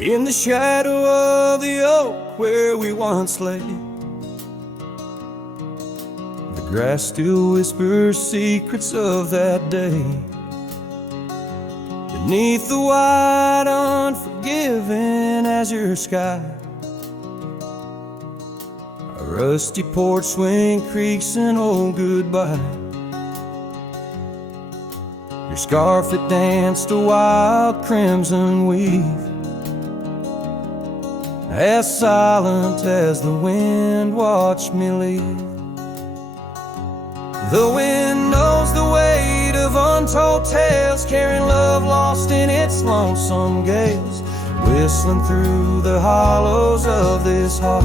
in the shadow of the oak where we once lay. The grass still whispers secrets of that day. Beneath the wide, unforgiving azure sky, a rusty porch swing creaks an old goodbye. Your scarf that danced a wild crimson weave, as silent as the wind watched me leave. The wind knows the weight of untold tales, carrying love lost in its lonesome gales, whistling through the hollows of this heart,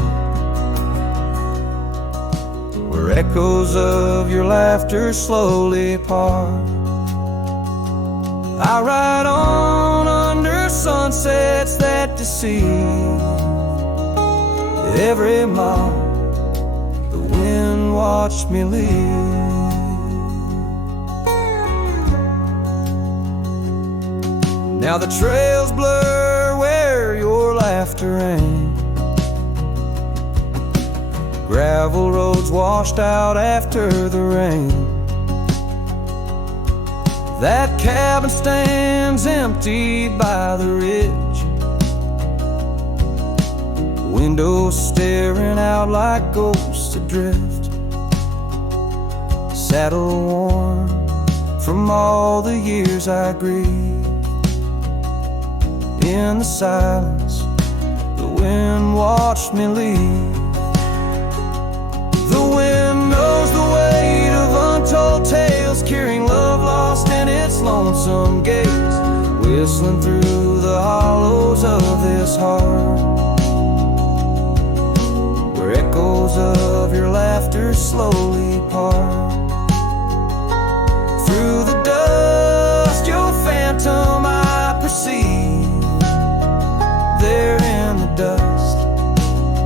where echoes of your laughter slowly part. I ride on under sunsets that deceive. Every mile the wind watched me leave. Now the trails blur where your laughter rang, gravel roads washed out after the rain. That cabin stands empty by the ridge, windows staring out like ghosts adrift, saddle worn from all the years I grieved. In the silence, the wind watched me leave. The wind knows the weight of untold tales, carrying love lost in its lonesome gaze, whistling through the hollows of this heart, where echoes of your laughter slowly part. Through the dust, your phantom I perceive. There in the dust,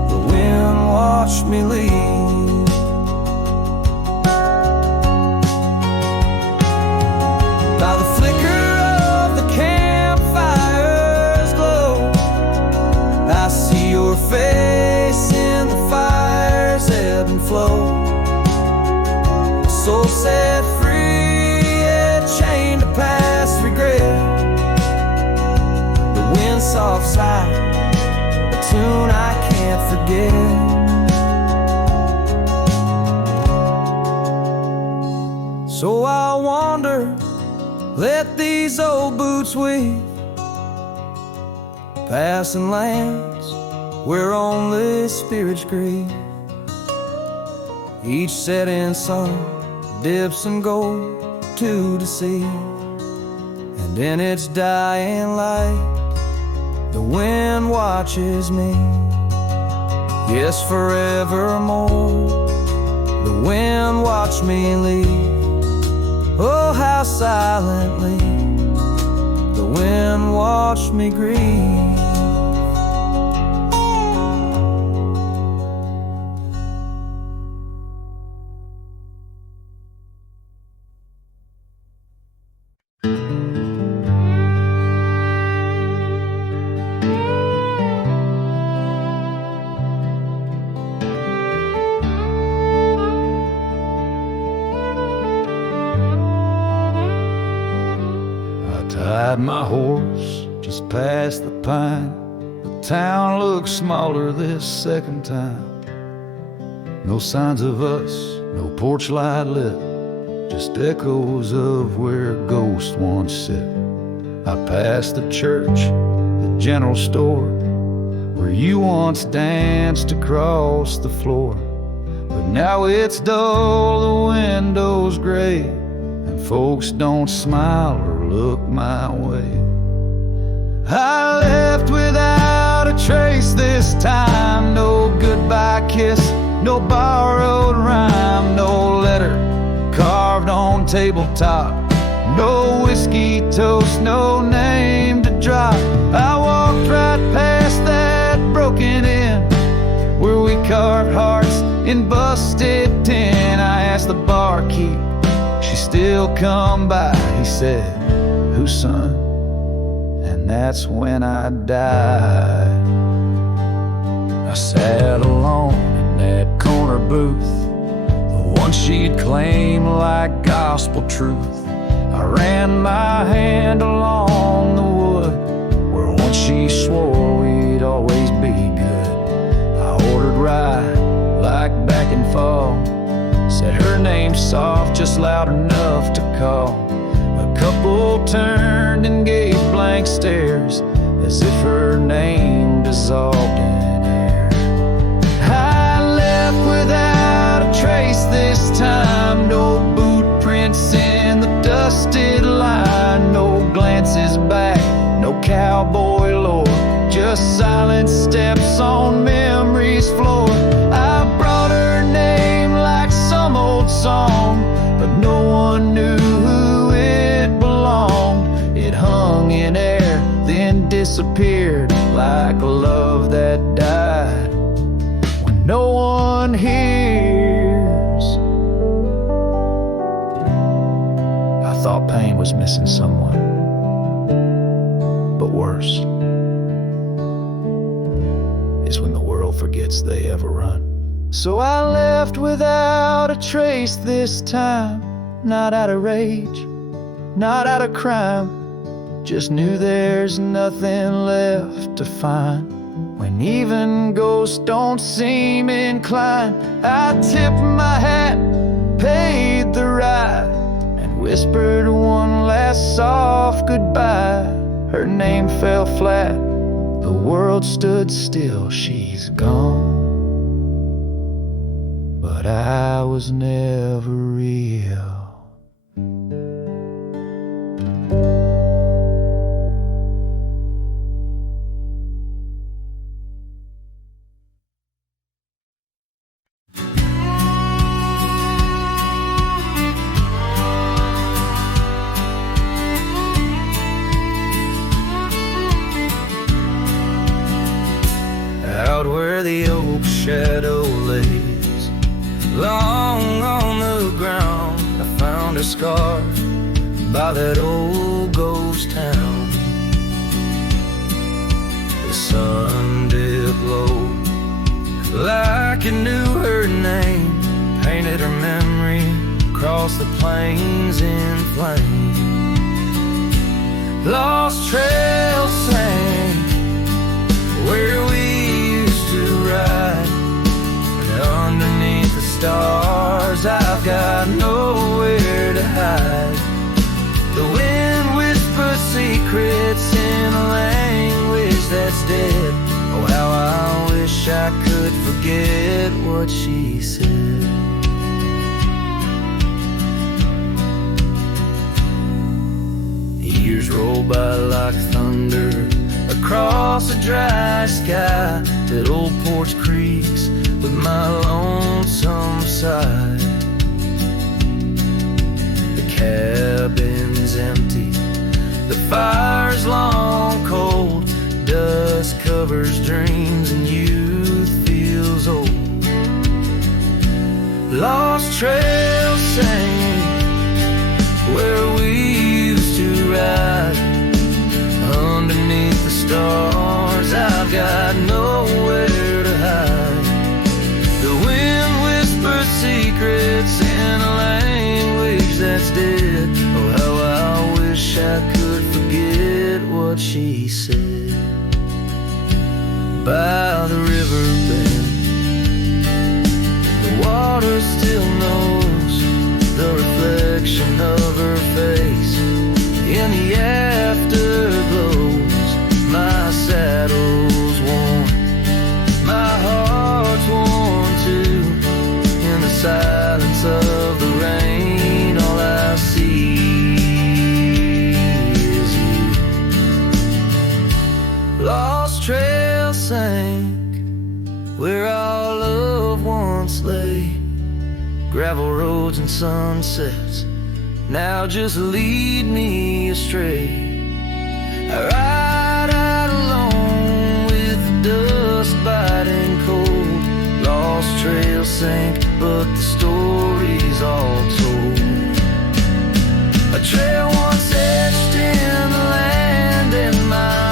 the wind watched me leave. By the flicker of the campfire's glow, I see your face in the fire's ebb and flow. Soul set free, yet chained to past regret. The wind soft sigh, a tune I can't forget. So I'll wander, let these old boots weave, passing lands where only spirits grieve. Each setting sun dips in gold to deceive, and in its dying light the wind watches me. Yes, forevermore the wind watched me leave. Oh, how silently the wind watched me grieve. Tied my horse just past the pine. The town looks smaller this second time. No signs of us, no porch light lit, just echoes of where ghosts once sit. I passed the church, the general store, where you once danced across the floor. But now it's dull, the window's gray, and folks don't smile or look my way. I left without a trace this time. No goodbye kiss, no borrowed rhyme, no letter carved on tabletop, no whiskey toast, no name to drop. I walked right past that broken inn where we carved hearts in busted tin. I asked the barkeep, she still come by. He said, whose son? And that's when I died. I sat alone in that corner booth, the one she'd claim like gospel truth. I ran my hand along the wood where once she swore we'd always be good. I ordered rye like back in fall, said her name soft, just loud enough to call. A couple turned and gave blank stares as if her name dissolved in air. I left without a trace this time, no boot prints in the dusted line, no glances back, no cowboy lore, just silent steps on memory's floor. I brought her name like some old song, but no one knew who it belonged. It hung in air, then disappeared like a love that died when no one hears. I thought pain was missing someone, but worse is when the world forgets they ever run. So I left without a trace this time, not out of rage, not out of crime, just knew there's nothing left to find. When even ghosts don't seem inclined, I tipped my hat, paid the ride, and whispered one last soft goodbye. Her name fell flat, the world stood still, she's gone. But I was never real. Out where the oak shadow lays, long on the ground, I found a scar by that old ghost town. The sun dipped low, like it knew her name, painted her memory across the plains in flame. Lost trails sang where we to ride, and underneath the stars I've got nowhere to hide. The wind whispers secrets in a language that's dead. Oh, how I wish I could forget what she said. Years roll by like thunder across a dry sky, that old porch creaks with my lonesome side. The cabin's empty, the fire's long cold, dust covers dreams and youth feels old. Lost trails sing where we used to ride, underneath the stars I've got nowhere to hide. The wind whispers secrets in a language that's dead. Oh, how I wish I could forget what she said. By the river bend, the water still knows the reflection of her face in the afterglows. My saddle's worn, my heart's worn too. In the silence of the rain, all I see is you. Lost trail sank where our love once lay. Gravel roads and sunsets now just lead me astray. I ride out alone with the dust biting cold. Lost trails sink, but the story's all told. A trail once etched in the land, and my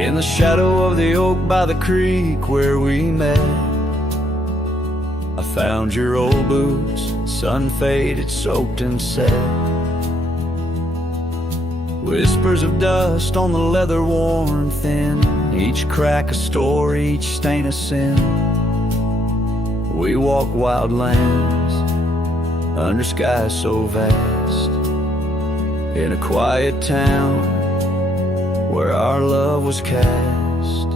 In the shadow of the oak by the creek where we met, I found your old boots, sun-faded, soaked and set. Whispers of dust on the leather worn thin, each crack a story, each stain a sin. We walk wild lands under skies so vast, in a quiet town where our love was cast.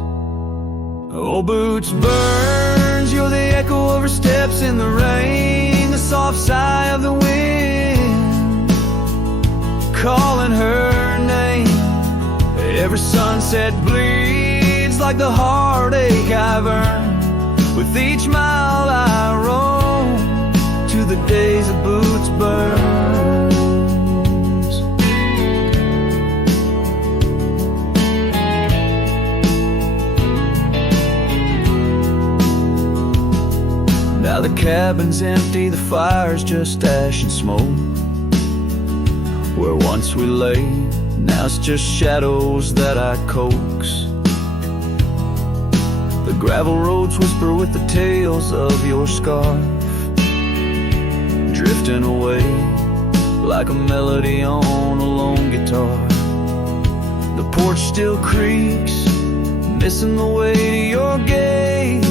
Old boots burns, you're the echo of her steps in the rain, the soft sigh of the wind calling her name. Every sunset bleeds like the heartache I've earned. With each mile I roam to the days of boots burns. Now the cabin's empty, the fire's just ash and smoke. Where once we lay, now it's just shadows that I coax. The gravel roads whisper with the tales of your scarf, drifting away like a melody on a lone guitar. The porch still creaks, missing the way to your gaze,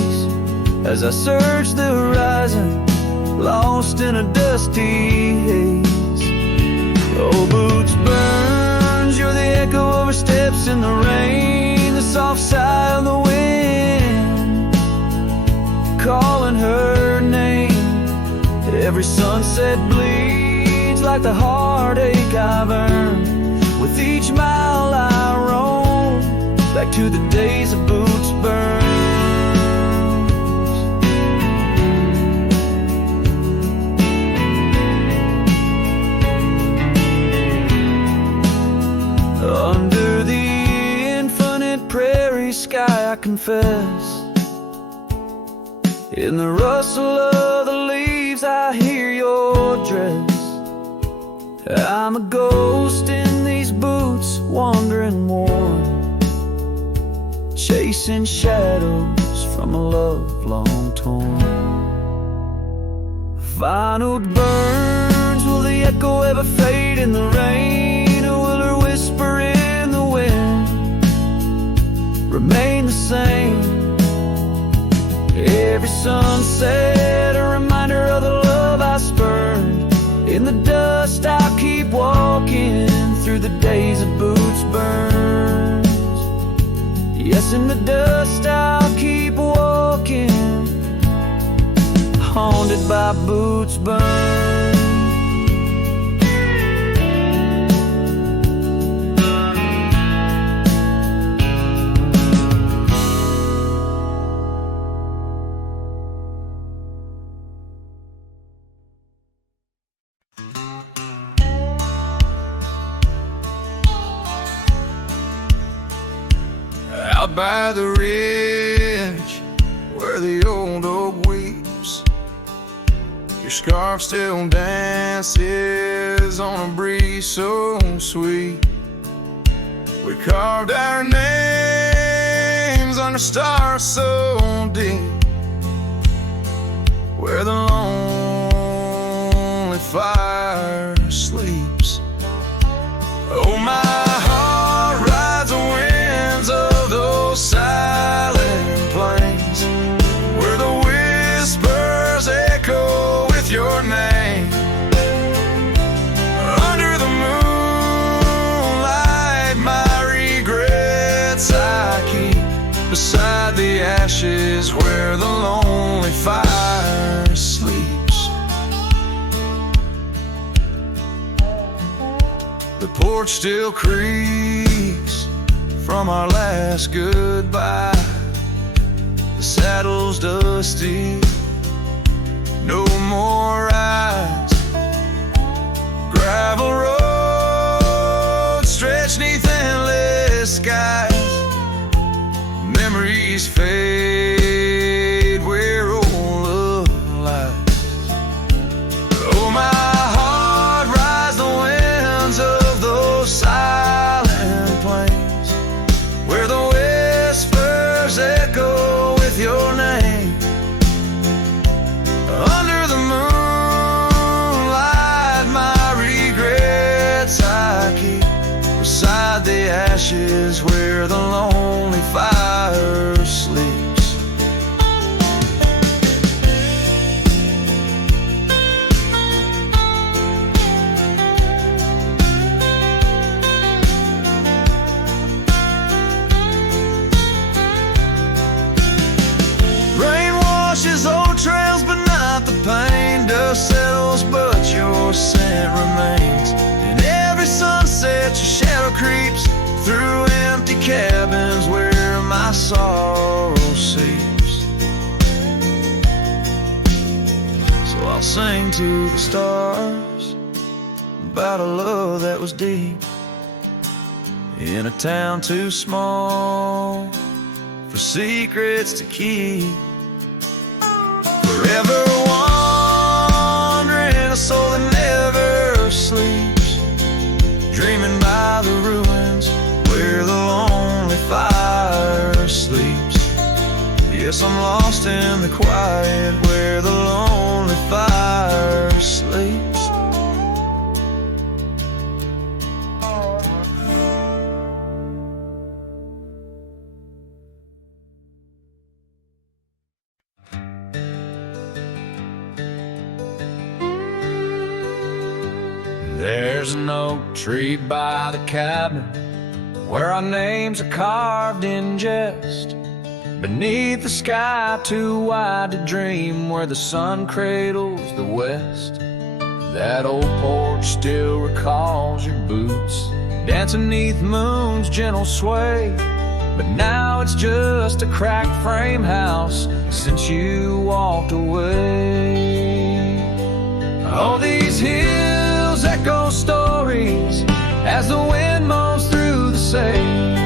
as I search the horizon, lost in a dusty haze. Old boots burns, you're the echo of her steps in the rain, the soft sigh of the wind calling her name. Every sunset bleeds like the heartache I've earned. With each mile I roam back to the days of boots burns. Under the infinite prairie sky I confess, in the rustle of the leaves I hear your dress. I'm a ghost in these boots, wandering worn, chasing shadows from a love long torn. Vinyl burns, will the echo ever fade in the rain, or will her whisper in the wind remain the same? Every sunset a reminder of the love I spurned. In the dust I'll keep walking through the days of boots burns. Yes, in the dust I'll keep walking, haunted by boots burns. Out by the ridge where the old oak weeps, your scarf still dances on a breeze so sweet. We carved our names under stars so deep, where the lonely fire sleeps. Oh, my heart rides the winds of those silent plains, where the whispers echo with your name. Under the moonlight my regrets I keep beside the ashes where the lonely fire sleeps. The porch still creaks from our last goodbye. The saddle's dusty, no more rides. Gravel roads stretch neath endless skies. Memories fade where old love lies. Oh, my heart rides the winds of those silent plains, where the with your name. Under the moonlight, my regrets I keep beside the ashes where the lonely fire sleeps. Rain washes old trails, but not the pain. Dust settles, but your scent remains. In every sunset, your shadow creeps through empty cabins where my sorrow seeps. So I'll sing to the stars about a love that was deep in a town too small for secrets to keep. Forever wandering, a soul that never sleeps, dreaming by the ruins where the lonely fire sleeps. Yes, I'm lost in the quiet where the lonely fire sleeps. There's an oak tree by the cabin where our names are carved in jest. Beneath the sky too wide to dream, where the sun cradles the west. That old porch still recalls your boots dancing neath moon's gentle sway. But now it's just a cracked frame house since you walked away. All these hills echo stories as the wind moans through the sage,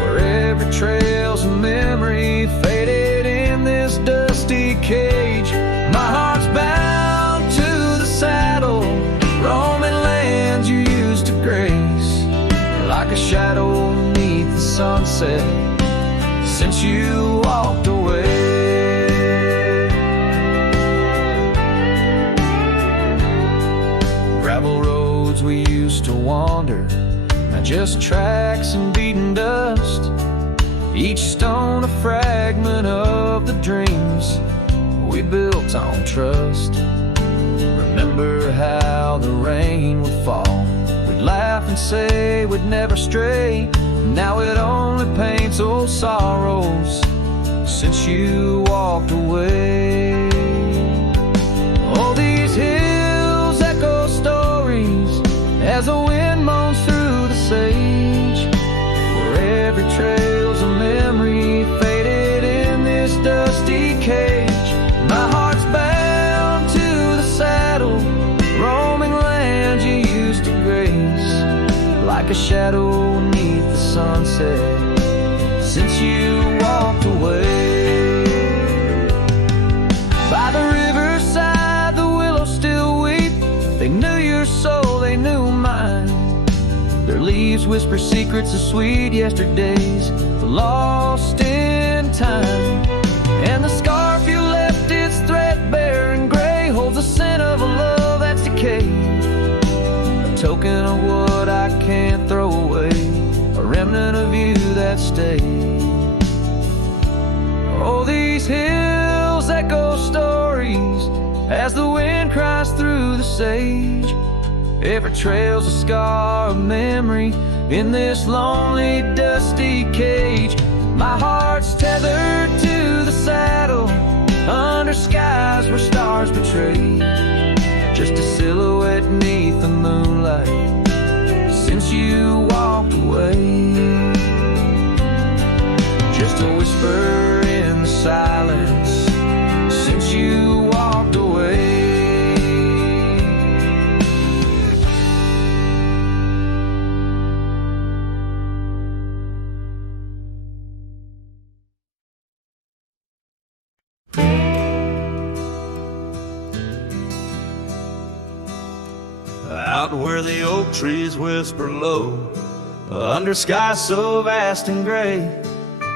where every trail's a memory faded in this dusty cage. My heart's bound to the saddle, roaming lands you used to grace, like a shadow beneath the sunset since you walked away. Gravel roads we used to wander, not just tracks and beaten dust, each stone a fragment of the dreams we built on trust. Remember how the rain would fall, we'd laugh and say we'd never stray. Now it only paints old sorrows since you walked away. All these hills echo stories as the wind moans through the sage, where every trail's a memory faded in this dusty cage. My heart's bound to the saddle, roaming lands you used to grace, like a shadow beneath the sunset since you walked away. By the riverside the willows still weep, they knew your soul, they knew mine. Their leaves whisper secrets of sweet yesterdays lost in time. And the scarf you left, it's threadbare and gray, holds the scent of a love that's decayed, a token of what I can't throw away, a remnant of you that stayed. Oh, these hills echo stories as the wind cries through the sage. Every trail's a scar of memory in this lonely, dusty cage. My heart's tethered to the saddle under skies where stars betray, just a silhouette beneath the moonlight since you walked away. Just a whisper in the silence since you walked away. Out where the oak trees whisper low, under skies so vast and gray,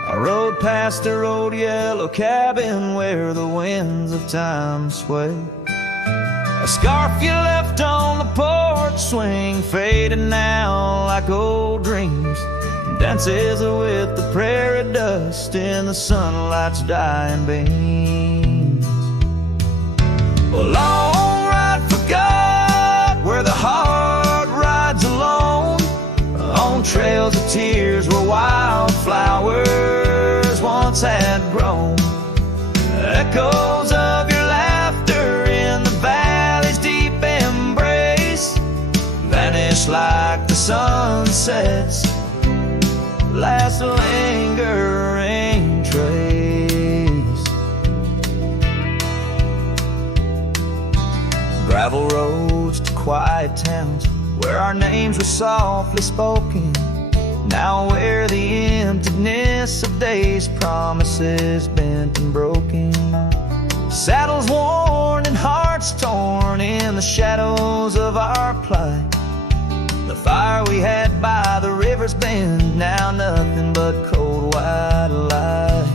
I rode past their old yellow cabin where the winds of time sway. A scarf you left on the porch swing, fading now like old dreams. Dances with the prairie dust in the sunlight's dying beams. A long ride forgot where the heart rides alone, on trails of tears where wildflowers once had grown. Echoes of your laughter in the valley's deep embrace vanish like the sunsets, last lingering trace. Gravel roads to quiet towns where our names were softly spoken, now where the emptiness of days' promises bent and broken. Saddles worn and hearts torn in the shadows of our plight. The fire we had by the river's bend, now nothing but cold white light.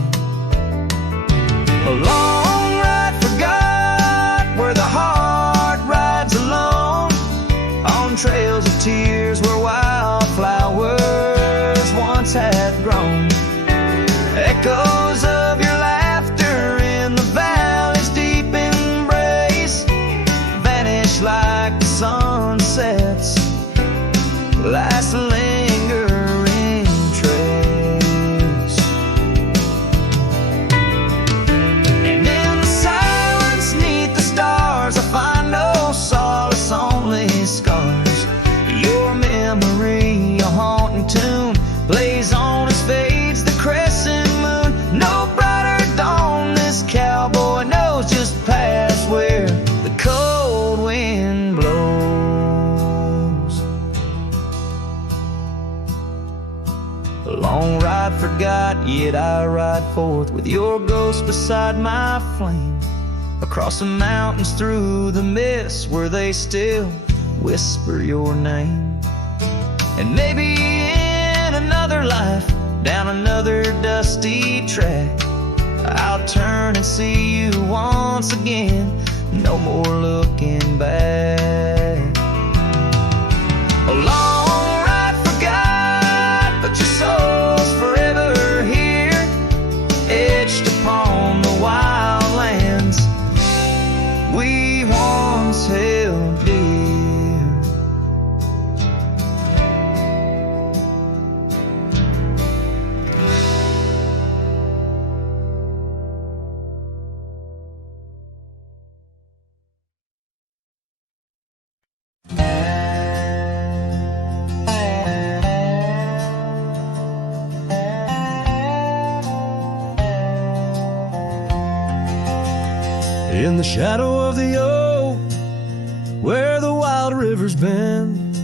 A long ride forgot where the heart rides alone, on trails of tears where wildflowers once had grown. Echoes of your laughter in the valley's deep embrace vanish like the sunsets, last lingering trace. And in the silence neath the stars, I find no solace, only scars. Your memory, a haunting tune, plays on as fades the crescent moon. No brighter dawn, this cowboy knows just past where the cold wind blows. A long ride forgot, yet I ride forth with your ghost beside my flame, across the mountains through the mist where they still whisper your name. And maybe in another life, down another dusty track, I'll turn and see you once again, no more looking back. A long ride forgot, but your soul's forever here, etched upon the wild lands we once held dear. In the shadow of the oak, where the wild river's bend,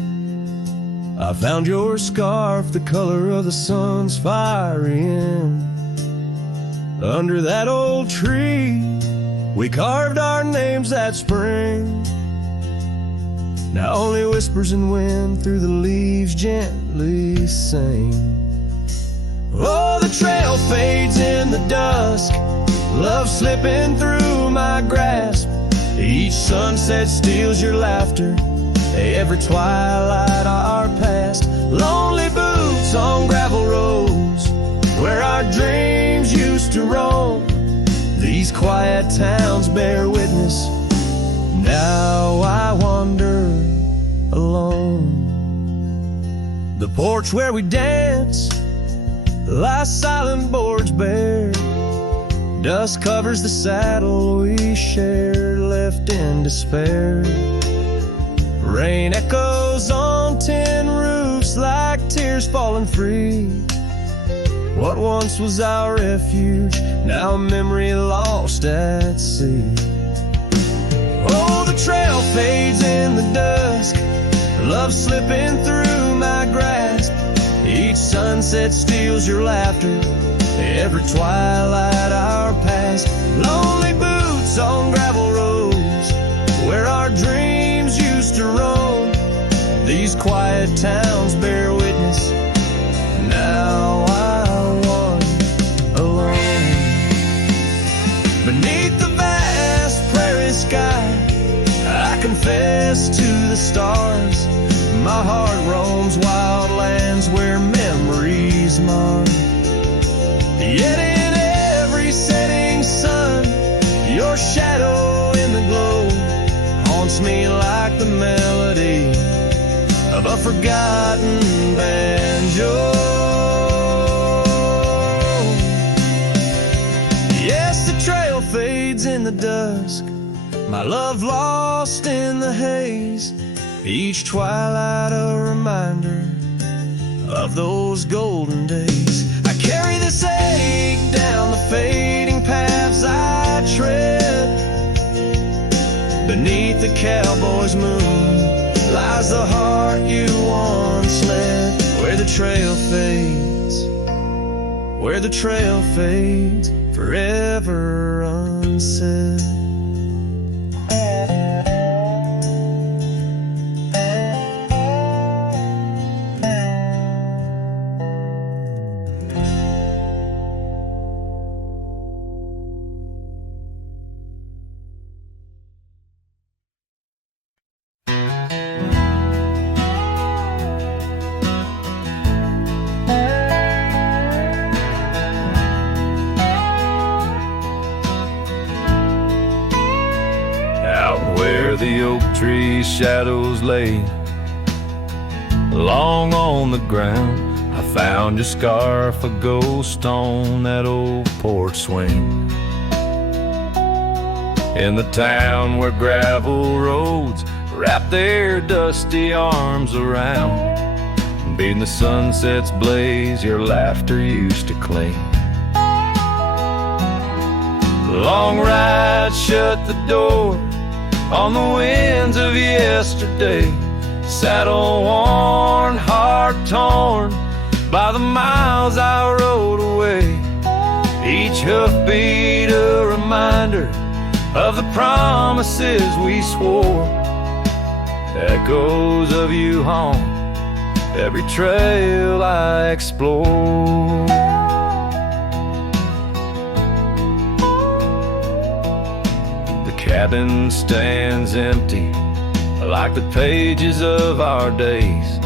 I found your scarf, the color of the sun's fiery end. Under that old tree, we carved our names that spring. Now only whispers and wind through the leaves gently sing. Oh, the trail fades in the dusk, love slipping through my grasp. Each sunset steals your laughter, every twilight our past. Lonely boots on gravel roads where our dreams used to roam. These quiet towns bear witness, now I wander alone. The porch where we dance lies silent, boards bare. Dust covers the saddle we shared, left in despair. Rain echoes on tin roofs like tears falling free. What once was our refuge, now a memory lost at sea. Oh, the trail fades in the dusk, love slipping through my grasp. Each sunset steals your laughter, every twilight our past. Lonely boots on gravel roads where our dreams used to roam. These quiet towns bear witness, now I wander stars. My heart roams wild lands where memories mar. Yet in every setting sun, your shadow in the glow haunts me like the melody of a forgotten banjo. Yes, the trail fades in the dusk, my love lost in the haze. Each twilight a reminder of those golden days. I carry this ache down the fading paths I tread. Beneath the cowboy's moon lies the heart you once led. Where the trail fades, where the trail fades, forever unsaid. The oak tree shadows lay long on the ground. I found your scarf, a ghost on that old porch swing. In the town where gravel roads wrap their dusty arms around, beating the sunset's blaze, your laughter used to cling. Long ride shut the door on the winds of yesterday, saddle worn, heart torn by the miles I rode away. Each hoofbeat a reminder of the promises we swore. Echoes of you haunt every trail I explore. Cabin stands empty like the pages of our days.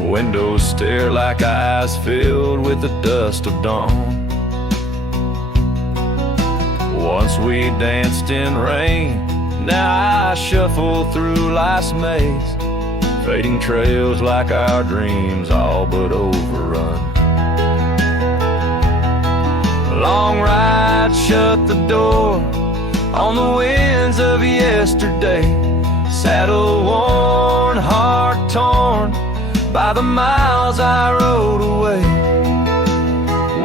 Windows stare like eyes filled with the dust of dawn. Once we danced in rain, now I shuffle through life's maze. Fading trails like our dreams, all but overrun. Long ride shut the door on the winds of yesterday, saddle worn, heart torn by the miles I rode away.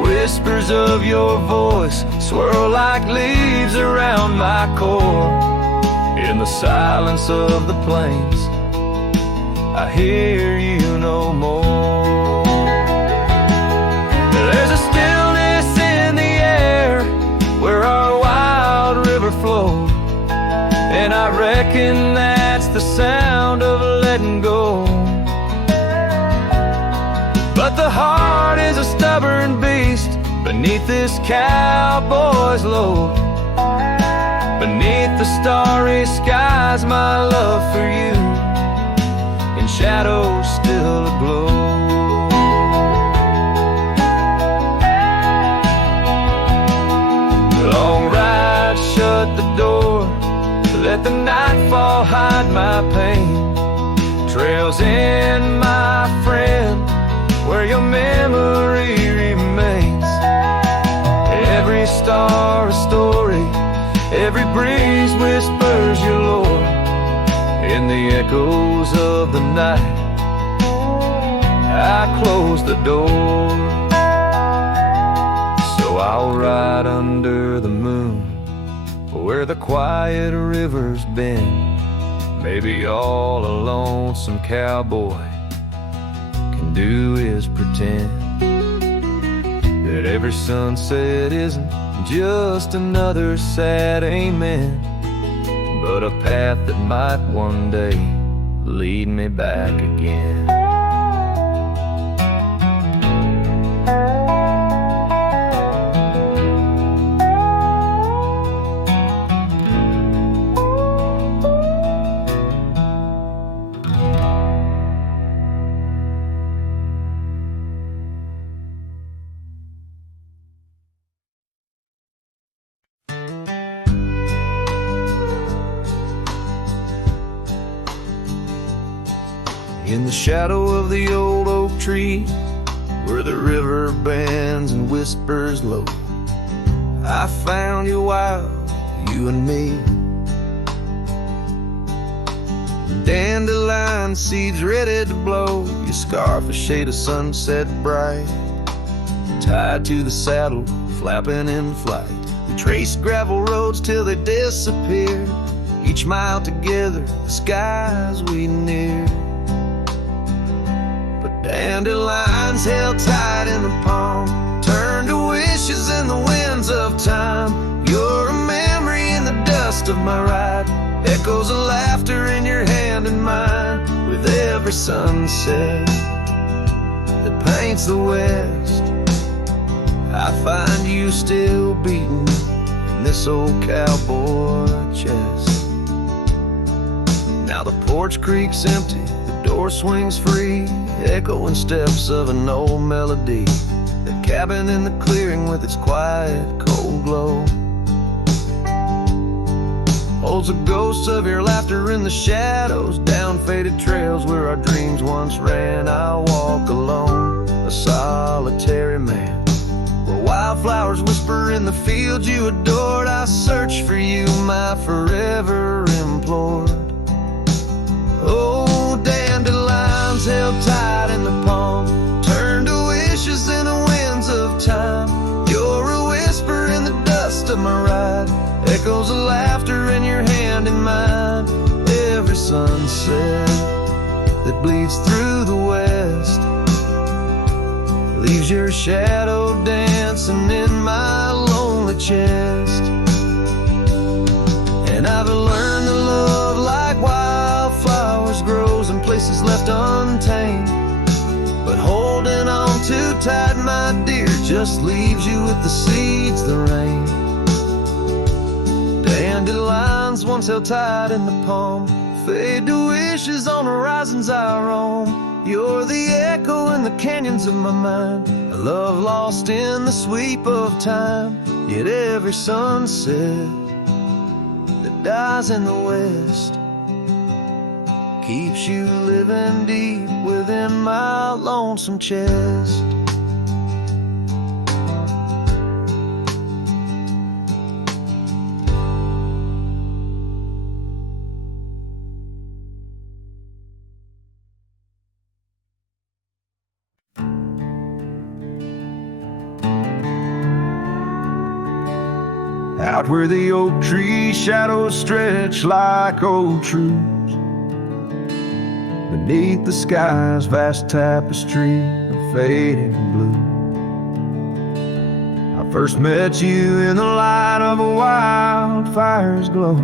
Whispers of your voice swirl like leaves around my core. In the silence of the plains, I hear you no more. There's a stillness in the air where our wild river flowed, and I reckon that's the sound of letting go. But the heart is a stubborn beast beneath this cowboy's load. Beneath the starry skies, my love for you in shadows still aglow. Long ride shut the door, let the nightfall hide my pain. Trails in, my friend, where your memory remains. Every star a story, every breeze whispers your lore. In the echoes of the night, I close the door. So I'll ride under the moon, where the quiet river's been. Maybe all a lonesome cowboy can do is pretend that every sunset isn't just another sad amen, but a path that might one day lead me back again. in the shadow of the old oak tree, where the river bends and whispers low. I found you wild, you and me. Dandelion seeds ready to blow, your scarf a shade of sunset bright, tied to the saddle, flapping in flight. We traced gravel roads till they disappeared, each mile together, the skies we neared. But dandelions held tight in the palm, turned to wishes in the winds of time. You're a memory in the dust of my ride, echoes of laughter in your hand and mine. With every sunset that paints the west, I find you still beating in this old cowboy chest. Now the porch creaks empty, the door swings free, echoing steps of an old melody. The cabin in the clearing with its quiet, cold glow holds the ghosts of your laughter in the shadows, down faded trails where our dreams once ran. I'll walk alone, a solitary man, where wildflowers whisper in the fields you adored. I search for you, my forever implored. Oh, dandelions held tight in the palm, turned to wishes in the winds of time. You're a whisper in the dust of my ride, echoes of laughter in your hand and mine. Every sunset that bleeds through the west leaves your shadow dancing in my lonely chest. And I've learned that love like wildflowers grows in places left untamed, but holding on too tight, my dear, just leaves you with the seeds that rain. Dandelions once held tight in the palm, fade to wishes on horizons I roam. You're the echo in the canyons of my mind, a love lost in the sweep of time. Yet every sunset that dies in the west keeps you living deep within my lonesome chest. Out where the oak tree shadows stretch like old truths, beneath the sky's vast tapestry of fading blue. I first met you in the light of a wildfire's glow.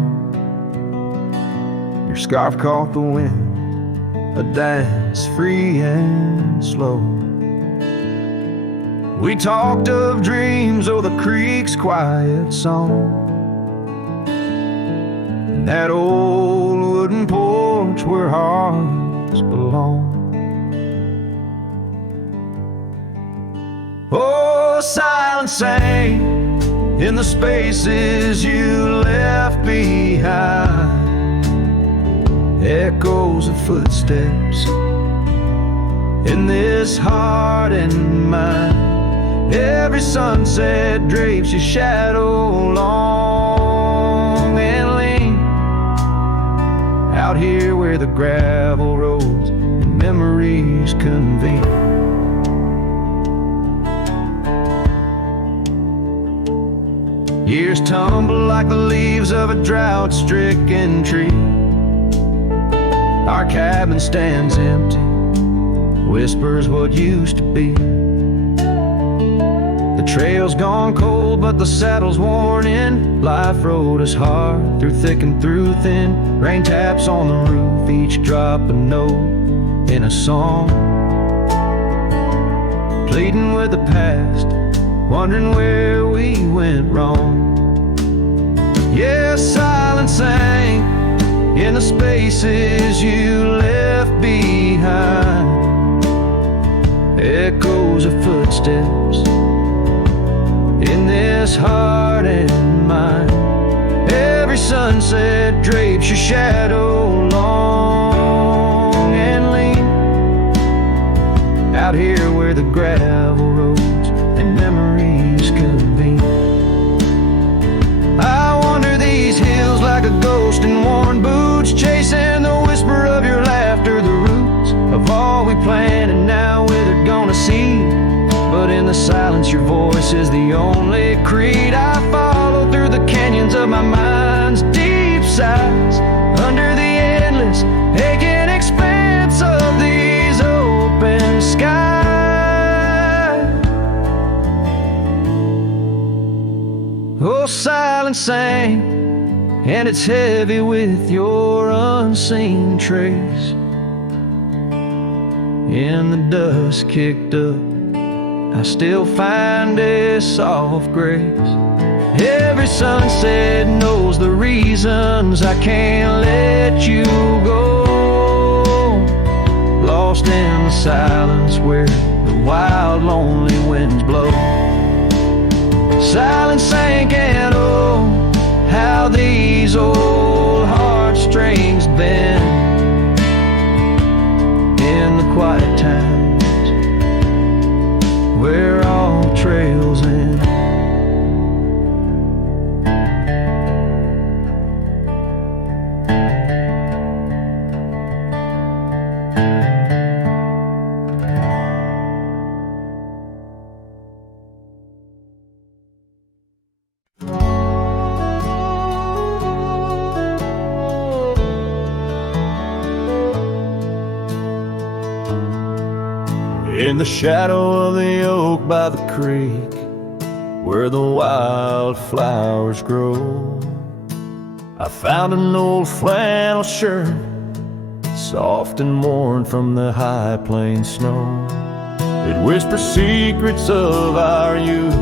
Your scarf caught the wind, a dance free and slow. We talked of dreams, oh, the creek's quiet song, and that old wooden porch where hearts belong. Oh, silence sang in the spaces you left behind, echoes of footsteps in this heart and mind. Every sunset drapes your shadow long and lean, out here where the gravel roads and memories convene. Years tumble like the leaves of a drought-stricken tree. Our cabin stands empty, whispers what used to be. The trail's gone cold, but the saddle's worn in. Life rode us hard, through thick and through thin. Rain taps on the roof, each drop a note in a song. Pleading with the past, wondering where we went wrong. Yeah, silence sang in the spaces you left behind, echoes of footsteps in this heart and mind. Every sunset drapes your shadow long and lean, the gravel roads and memories convene. I wander these hills like a ghost in worn boots, chasing the whisper of your laughter, the roots of all we planned and now withered gonna see. But in the silence your voice is the only creed I follow through the canyons of my mind's deep sighs, under the endless aching expanse of these open skies. Oh, silence sang, and it's heavy with your unseen trace. In the dust kicked up, I still find a soft grace. Every sunset knows the reasons I can't let you go. Lost in the silence where the wild, lonely winds blow. Silence sank and oh, how these old heartstrings bend in the quiet times where all trails end. In the shadow of the oak by the creek, where the wildflowers grow, I found an old flannel shirt, soft and worn from the high plains snow. It whispers secrets of our youth,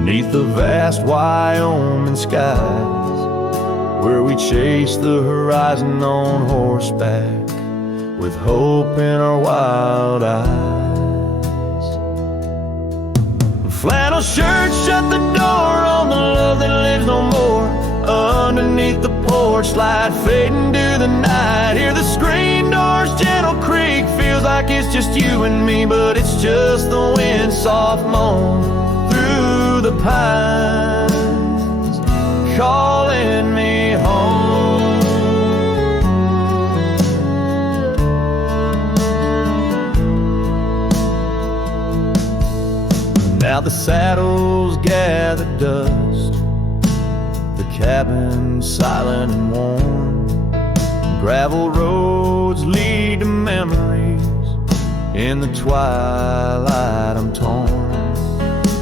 neath the vast Wyoming skies, where we chased the horizon on horseback, with hope in our wild eyes. The flannel shirt shut the door on the love that lives no more. Underneath the porch light fading to the night, hear the screen door's gentle creak. Feels like it's just you and me, but it's just the wind soft moan through the pines, calling me home. Now the saddles gather dust, the cabin silent and warm. Gravel roads lead to memories, in the twilight I'm torn.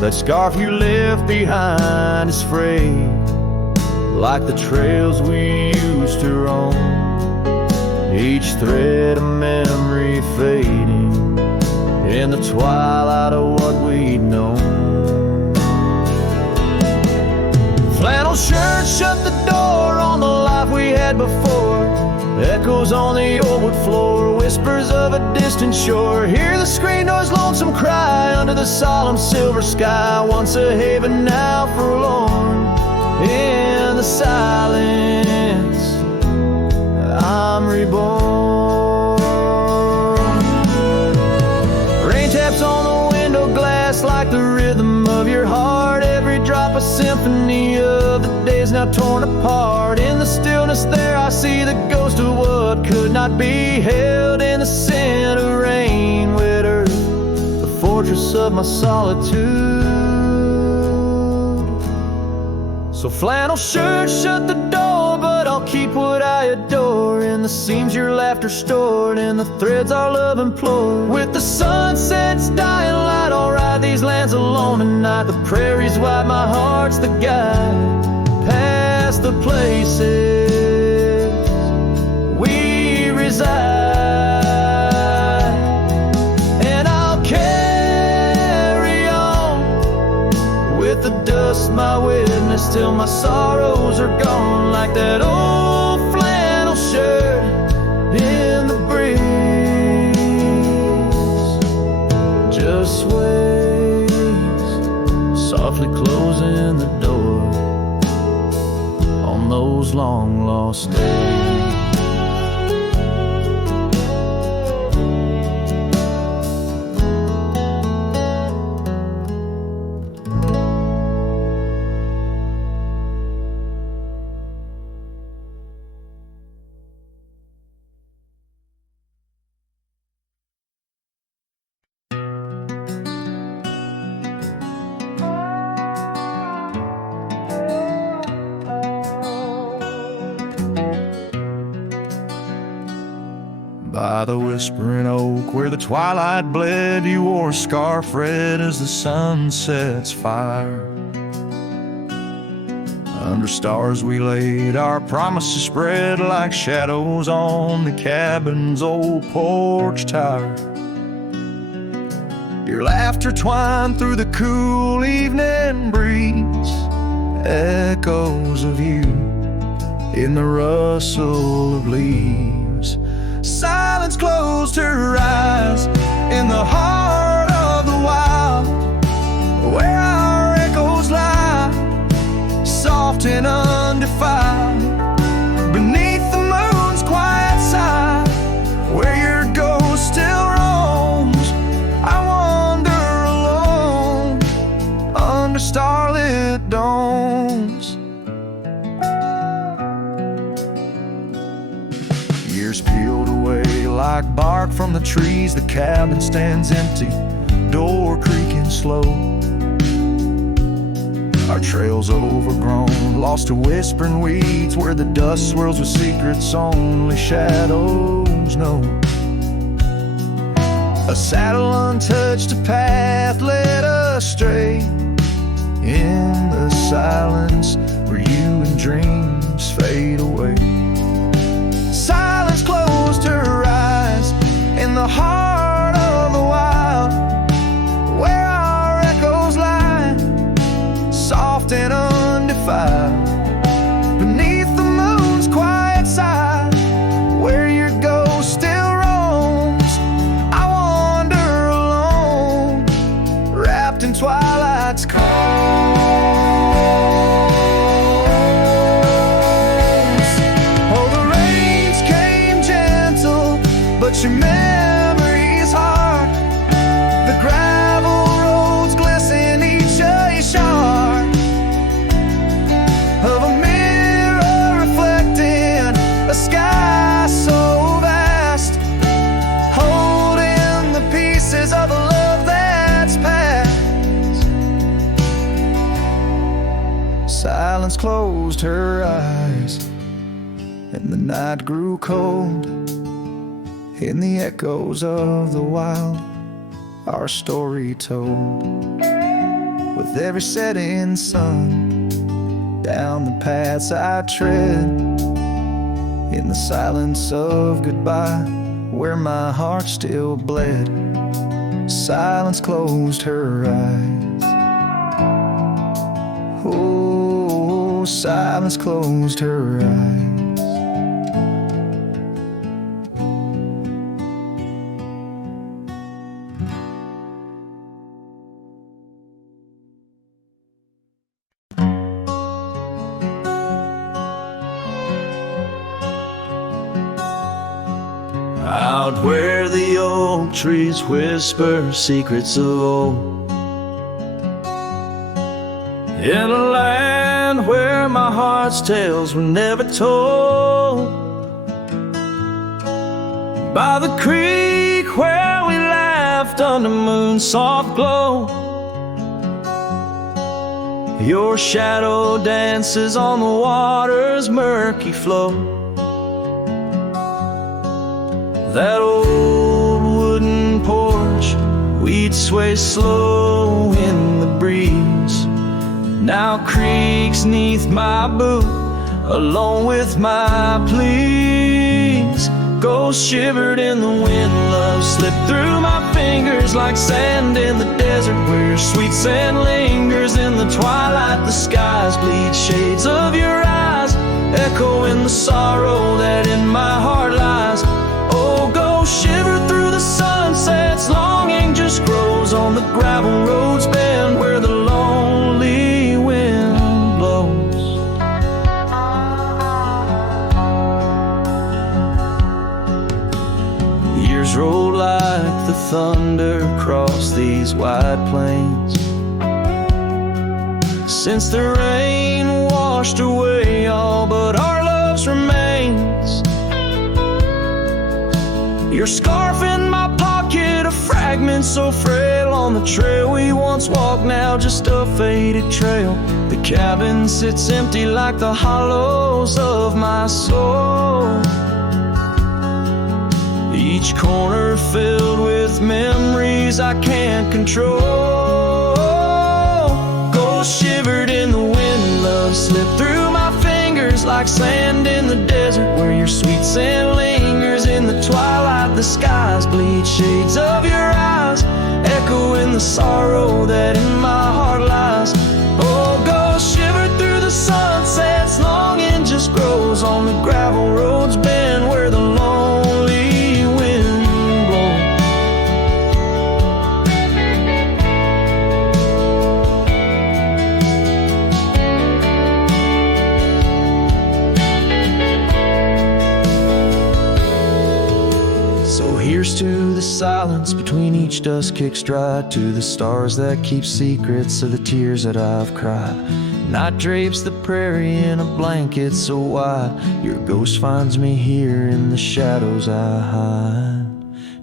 That scarf you left behind is frayed, like the trails we used to roam. Each thread of memory fading in the twilight of what we'd known. Flannel shirt shut the door on the life we had before. Echoes on the old wood floor, whispers of a distant shore. Hear the screen door's lonesome cry under the solemn silver sky. Once a haven, now forlorn. In the silence, I'm reborn. Rain taps on the window glass like the rhythm of your heart. Every drop a symphony of the days now torn apart. In the stillness there I see the ghost of what could not be held. In the scent of rain, wet earth, the fortress of my solitude. So flannel shirt shut the door, but I'll keep what I adore. In the seams your laughter stored, in the threads our love implored. With the sunset's dying light, I'll ride these lands alone tonight. The prairies wide, my heart's the guide, past the places we reside. And I'll carry on with the dust my witness till my sorrows are gone. Like that old flannel shirt in the breeze, just sways, softly closing the door on those long lost days. By the whispering oak where the twilight bled, you wore a scarf red as the sun sets fire. Under stars we laid our promises spread like shadows on the cabin's old porch tower. Your laughter twined through the cool evening breeze, echoes of you in the rustle of leaves. Silence closed her eyes in the heart of the wild, where our echoes lie, soft and undefiled, beneath the moon's quiet side, where your ghost still roams. I wander alone under starlit domes. Years peeled away like bark from the trees. The cabin stands empty, door creaking slow. Our trails overgrown, lost to whispering weeds, where the dust swirls with secrets only shadows know. A saddle untouched, a path led astray in the silence where you and dreams fade away. Silence closed her eyes in the heart of the wild, where our echoes lie, soft and undefiled, beneath the moon's quiet side, where your ghost still roams. I wander alone, wrapped in twilight's calm. But your memory's hard. The gravel roads glisten, each a shard of a mirror reflecting a sky so vast, holding the pieces of a love that's past. Silence closed her eyes, and the night grew cold. In the echoes of the wild, our story told. With every setting sun, down the paths I tread, in the silence of goodbye, where my heart still bled. Silence closed her eyes. Oh, silence closed her eyes. Out where the oak trees whisper secrets of old, in a land where my heart's tales were never told, by the creek where we laughed under moon's soft glow, your shadow dances on the water's murky flow. That old wooden porch, we'd sway slow in the breeze, now creaks neath my boot, along with my pleas. Ghosts shivered in the wind, love slipped through my fingers like sand in the desert, where your sweet scent lingers in the twilight. The skies bleed shades of your eyes, echo in the sorrow that in my heart lies. Oh, go shiver through the sunsets, longing just grows on the gravel roads bend, where the lonely wind blows. Years roll like the thunder across these wide plains, since the rain washed away all but our love's remains. Your scarf in my pocket, a fragment so frail on the trail we once walked, now just a faded trail. The cabin sits empty like the hollows of my soul. each corner filled with memories I can't control. Ghost shivered in the wind, love slipped through my fingers like sand in the desert, where your sweet scent lingers in the twilight. The skies bleed shades of your eyes, echoing the sorrow that in my heart lies. Oh, ghost shivered through the sunsets, longing just grows on the gravel roads bend where the lonely wind blows. So here's to the silence between each dust kick stride, to the stars that keep secrets of the tears that I've cried. Night drapes the prairie in a blanket so wide, your ghost finds me here in the shadows I hide.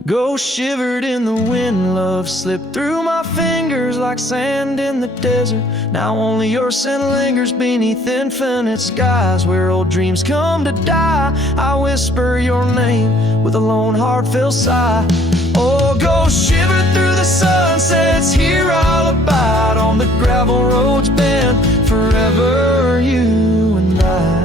Ghost shivered in the wind, love slipped through my fingers like sand in the desert. Now only your scent lingers beneath infinite skies, where old dreams come to die. I whisper your name with a lone heartfelt sigh. Oh, ghost shivered through the sunsets, here I'll abide on the gravel roads bend forever, you and I.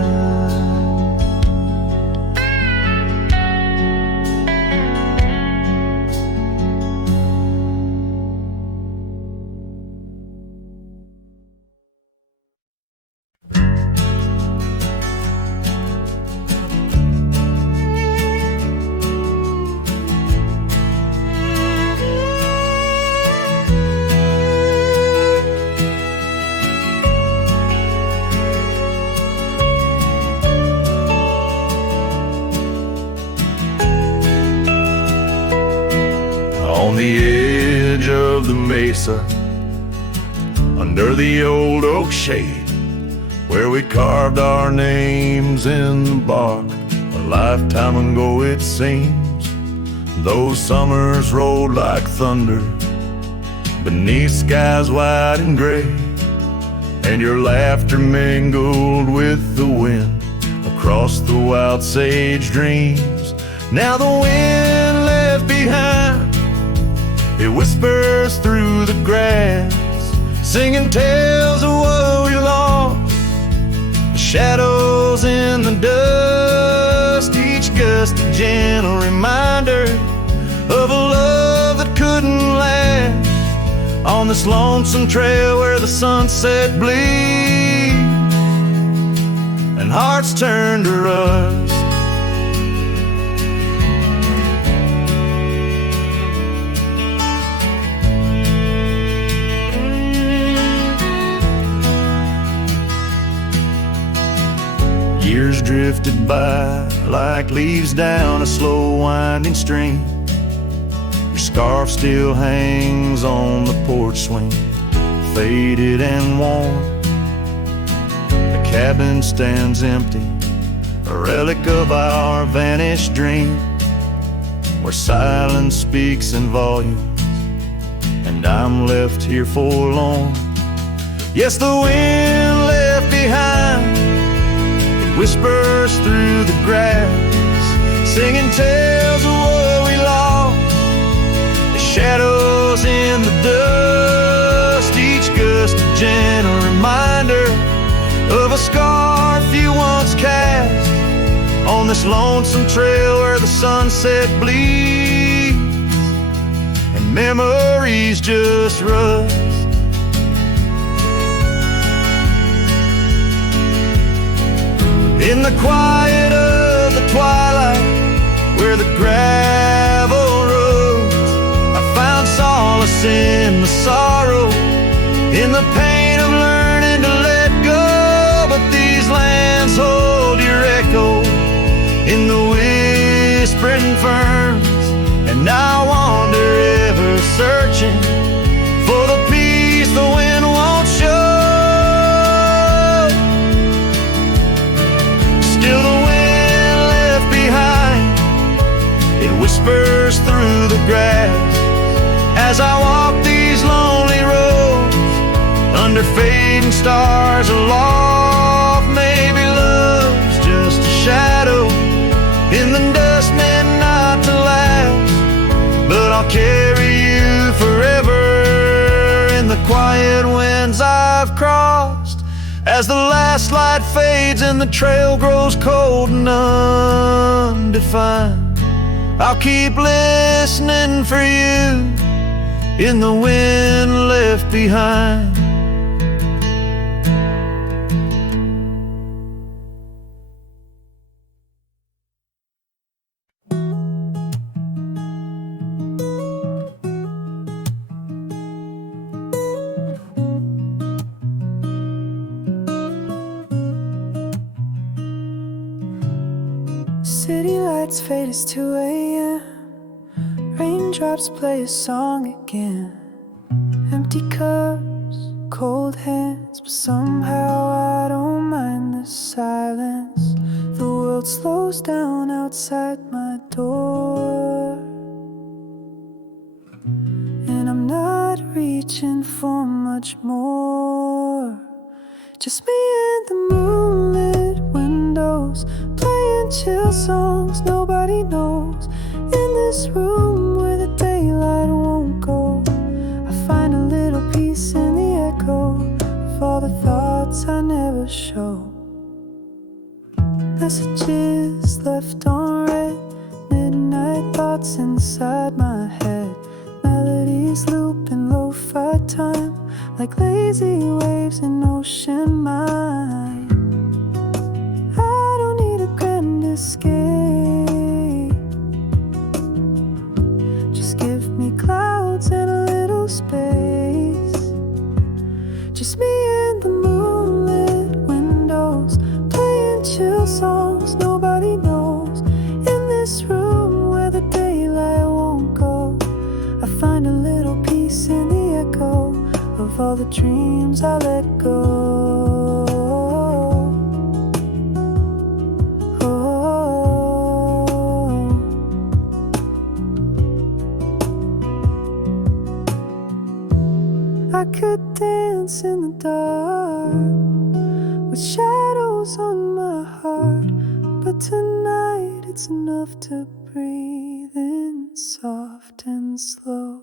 On the edge of the mesa, under the old oak shade, where we carved our names in the bark, a lifetime ago it seems. Those summers rolled like thunder beneath skies wide and gray, and your laughter mingled with the wind across the wild sage dreams. Now the wind left behind, it whispers through the grass, singing tales of what we lost, the shadows in the dust, each gust a gentle reminder of a love that couldn't last, on this lonesome trail where the sunset bleeds and hearts turn to rust. Years drifted by like leaves down a slow winding stream. Your scarf still hangs on the porch swing, faded and worn. The cabin stands empty, a relic of our vanished dream, where silence speaks in volumes, and I'm left here forlorn. Yes, the wind left behind, whispers through the grass, singing tales of what we lost, the shadows in the dust, each gust a gentle reminder of a scarf you once cast, on this lonesome trail where the sunset bleeds and memories just rust. In the quiet of the twilight, where the gravel roads, I found solace in the sorrow, in the pain of learning to let go. But these lands hold your echo in the whispering ferns, and I wander ever searching for the peace the wind won't show. Still the wind left behind, it whispers through the grass, as I walk these lonely roads, under fading stars aloft. Maybe love's just a shadow in the dust meant not to last. carry you forever in the quiet winds I've crossed. As the last light fades and the trail grows cold and undefined, I'll keep listening for you in the wind left behind. City lights fade as 2 a.m. Raindrops play a song again. Empty cups, cold hands, but somehow I don't mind the silence. The world slows down outside my door, and I'm not reaching for much more. Just me and the moonlit windows, playing chill songs nobody knows. In this room where the daylight won't go, I find a little peace in the echo of all the thoughts I never show. Messages left on read, midnight thoughts inside my head. Melodies loop in lo-fi time, like lazy waves in ocean mind. I don't need a grand escape, just give me clouds and a little space. Just me and the moonlit windows, playing chill songs nobody knows. In this room where the daylight won't go, I find a little peace in the echo of all the dreams I let go. I could dance in the dark with shadows on my heart, but tonight it's enough to breathe in soft and slow.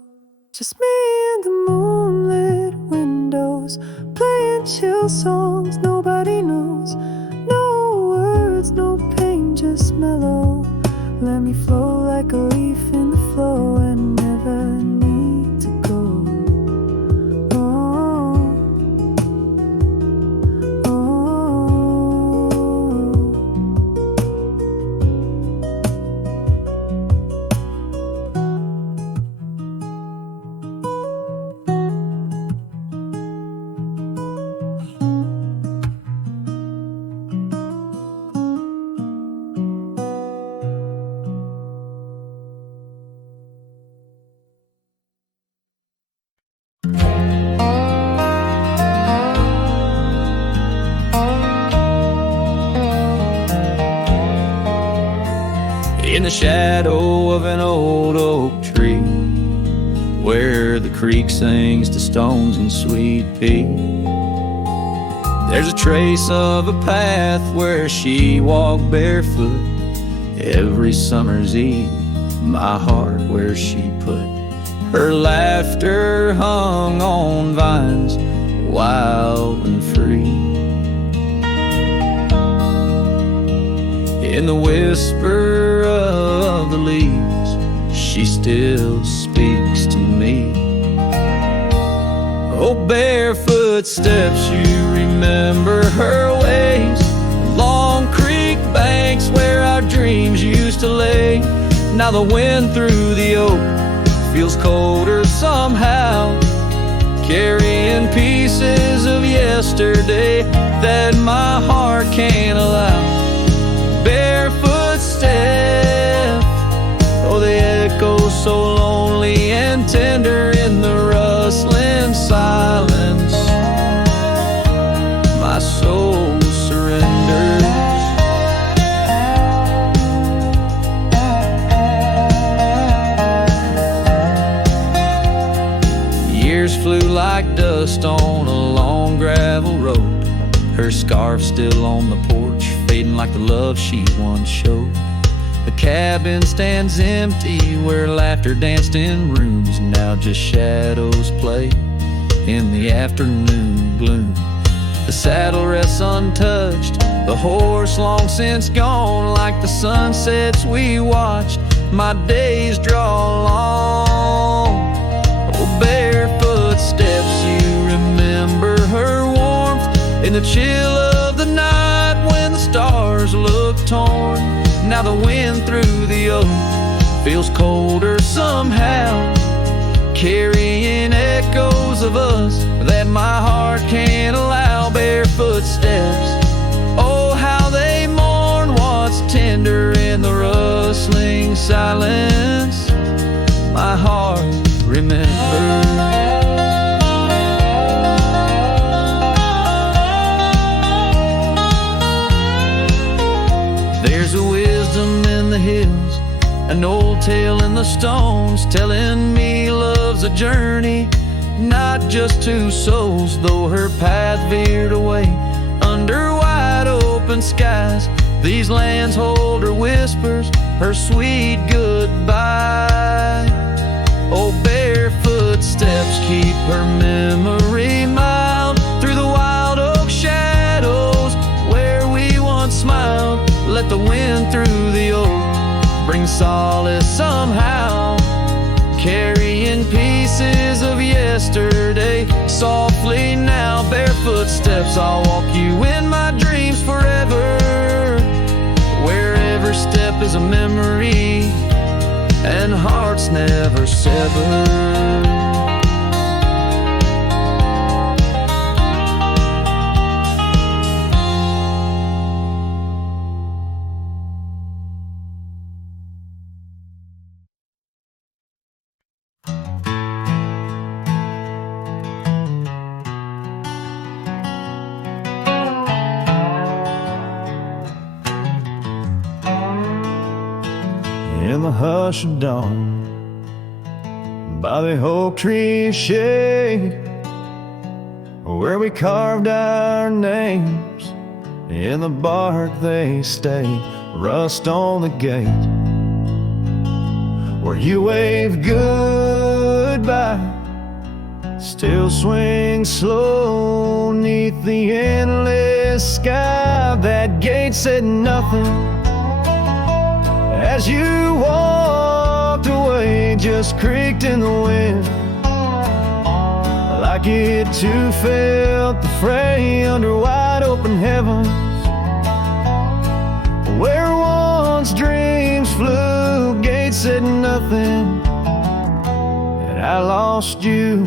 Just me and the moonlit windows, playing chill songs nobody knows. No words, no pain, just mellow. Let me flow like a leaf in the flow and never need to go. In the shadow of an old oak tree, where the creek sings to stones and sweet pea, there's a trace of a path where she walked barefoot every summer's eve. My heart where she put her laughter hung on vines, wild and free. In the whisper of the leaves, she still speaks to me. Oh, barefoot steps, you remember her ways. Long creek banks where our dreams used to lay. Now the wind through the oak feels colder somehow, carrying pieces of yesterday that my heart can't allow. Barefoot step, oh, they echo so lonely and tender in the rustling silence. My soul surrenders. Years flew like dust on a long gravel road. Her scarf still on the porch, fading like the love she once showed. The cabin stands empty where laughter danced in rooms. Now just shadows play in the afternoon gloom. The saddle rests untouched, the horse long since gone. Like the sunsets we watched, my days draw long. Oh, barefoot steps, you remember her warmth in the chill of the night when the stars look torn. Now the wind through the oak feels colder somehow, carrying echoes of us that my heart can't allow. Barefoot steps, oh how they mourn what's tender in the rustling silence. My heart remembers. There's a wisdom in the hills, an old tale in the stones, telling me love's a journey, not just two souls. Though her path veered away under wide open skies, these lands hold her whispers, her sweet goodbye. Oh, barefoot steps keep her memory mild through the wild oak shadows where we once smiled. Let the wind through the oak bring solace somehow, carrying pieces of yesterday softly now. Barefoot steps, I'll walk you in my dreams forever, where every step is a memory and hearts never sever. In the hush of dawn, by the oak tree shade, where we carved our names, in the bark they stay. Rust on the gate, where you wave goodbye, still swing slow neath the endless sky. That gate said nothing as you walked away, just creaked in the wind, like it too felt the fray under wide open heavens, where once dreams flew. Gate said nothing, and I lost you.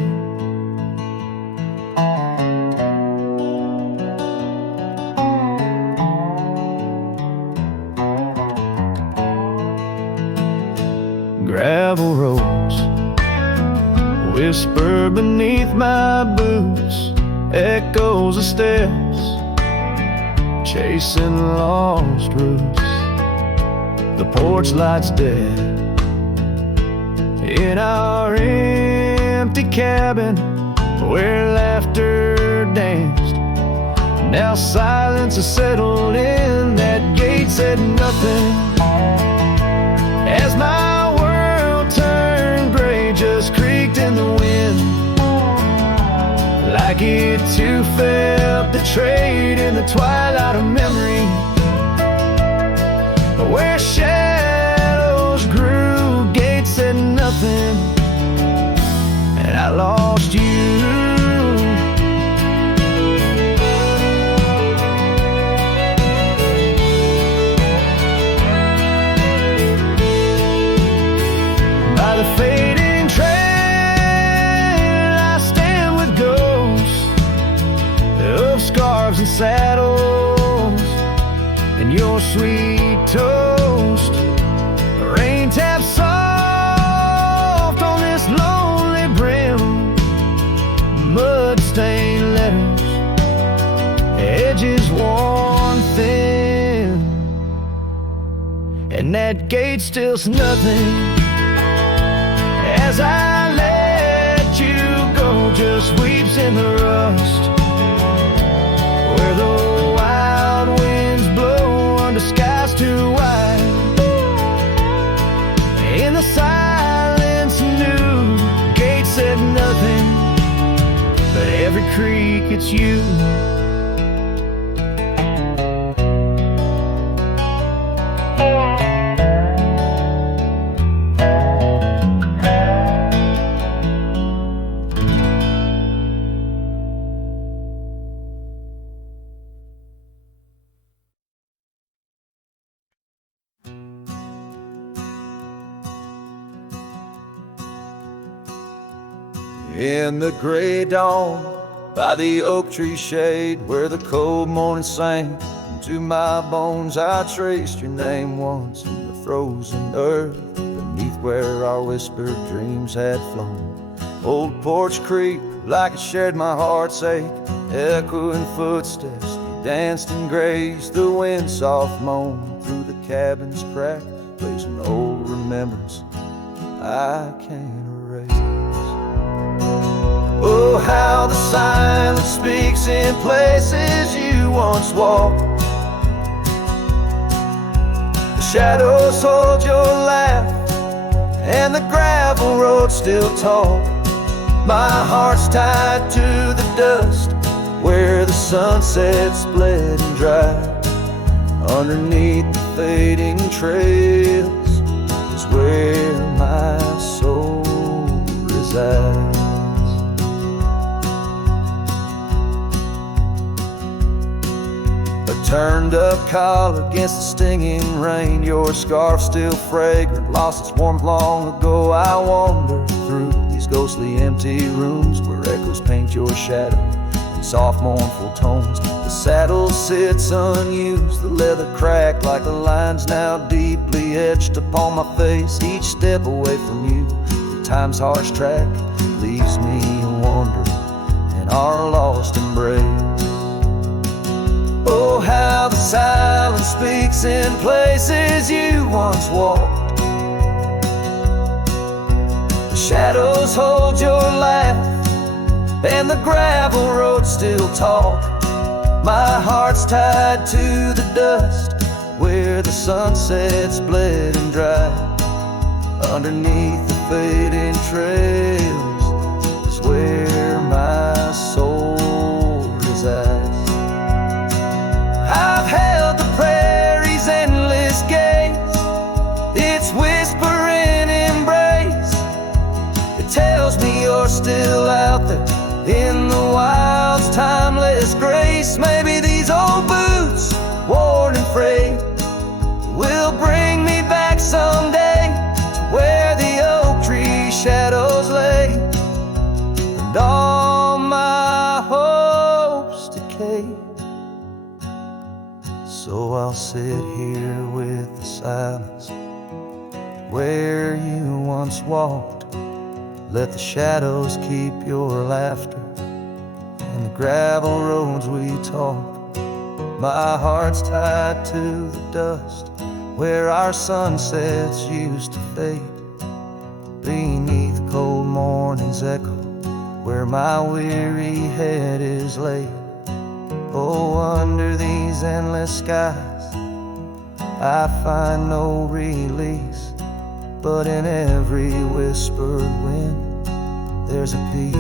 Gravel roads whisper beneath my boots, echoes of steps chasing lost roots. The porch light's dead in our empty cabin where laughter danced. Now silence has settled in. That gate said nothing as my turned gray, just creaked in the wind, like it too felt betrayed in the twilight of memory, where shadows grew. Gate said nothing, and I lost you. By the fading trail, I stand with ghosts of scarves and saddles, and your sweet toast. The rain taps soft on this lonely brim, mud-stained letters, edges worn thin, and that gate still's nothing as I let you go, just weeps in the rust, where the wild winds blow under skies too wide, it's you. In the gray dawn, by the oak tree shade, where the cold morning sank into my bones, I traced your name once in the frozen earth, beneath where our whispered dreams had flown. Old Porch Creek, like it shared my heart's ache, echoing footsteps, you danced and grazed. The wind soft moaned through the cabin's crack, plays an old remembrance I can't erase. Oh, how the silence speaks in places you once walked. The shadows hold your laugh, and the gravel road still talk. My heart's tied to the dust, where the sunset's bled and dried. Underneath the fading trails is where my soul resides. Turned up collar against the stinging rain, your scarf still fragrant, lost its warmth long ago. I wander through these ghostly empty rooms where echoes paint your shadow in soft mournful tones. The saddle sits unused, the leather cracked like the lines now deeply etched upon my face. Each step away from you, the time's harsh track leaves me wandering in our lost embrace. Oh, how the silence speaks in places you once walked. The shadows hold your laugh, and the gravel road still talk. My heart's tied to the dust, where the sunset's bled and dried. Underneath the fading trails is where my soul resides. I've held the prairie's endless gaze, its whispering embrace. It tells me you're still out there in the wild's timeless grace. Maybe these old boots, worn and frayed, will bring me back someday to where the oak tree shadows lay, and all my hopes decay. So I'll sit here with the silence where you once walked. Let the shadows keep your laughter and the gravel roads we talk. My heart's tied to the dust, where our sunsets used to fade. Beneath cold morning's echo, where my weary head is laid. Oh, under these endless skies, I find no release, but in every whispered wind, there's a piece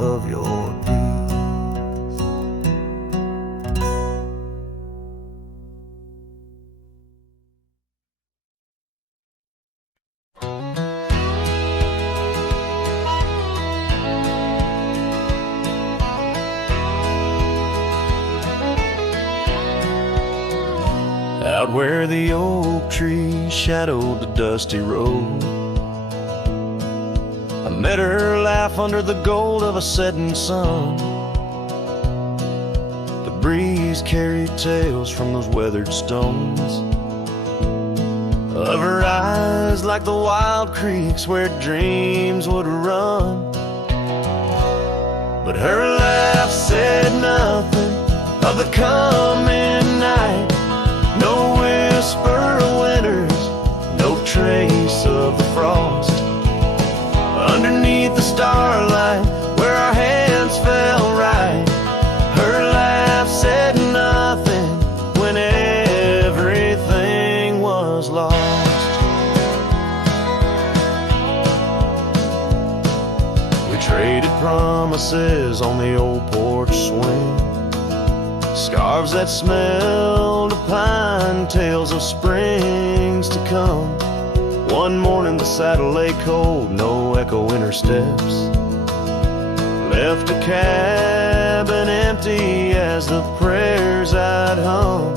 of your peace. Out where the oak tree shadowed the dusty road, I met her laugh under the gold of a setting sun. The breeze carried tales from those weathered stones, of her eyes like the wild creeks where dreams would run. But her laugh said nothing of the coming night. No whisper of winters, no trace of the frost. Underneath the starlight, where our hands fell right, her laugh said nothing when everything was lost. We traded promises necklaces on the old porch swing, scarves that smelled of pine, tales of springs to come. One morning the saddle lay cold, no echo in her steps, left a cabin empty as the prayers I'd hung.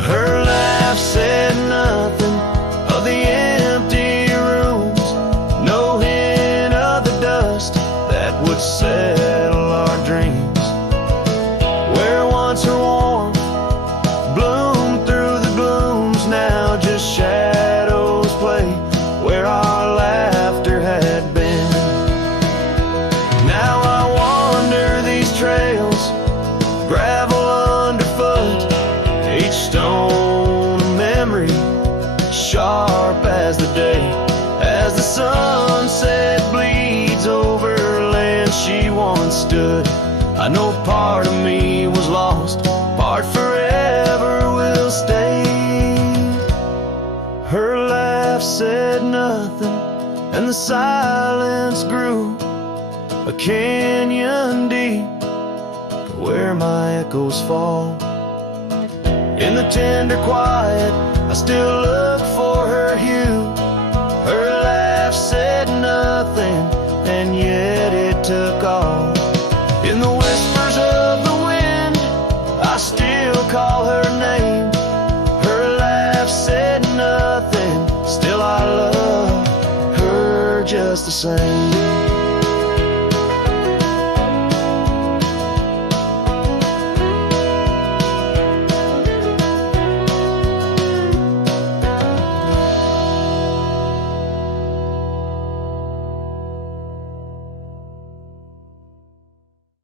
Her laugh said nothing of the empty rooms, no hint of the dust that would settle our dreams. Where once her warmth bloomed through the glooms, now just shadows play where our laughter had been. Now I wander these trails, gravel underfoot, each stone a memory, sharp as the day, as the sunset bleeds over land she once stood. I know part of me was lost, part forever will stay. Her laugh said nothing, and the silence grew a canyon deep where my echoes fall. In the tender quiet, I still look for her hue. Her laugh said nothing, and yet it took all. In the whispers of the wind, I still call her name. Her laugh said nothing, still I love her just the same.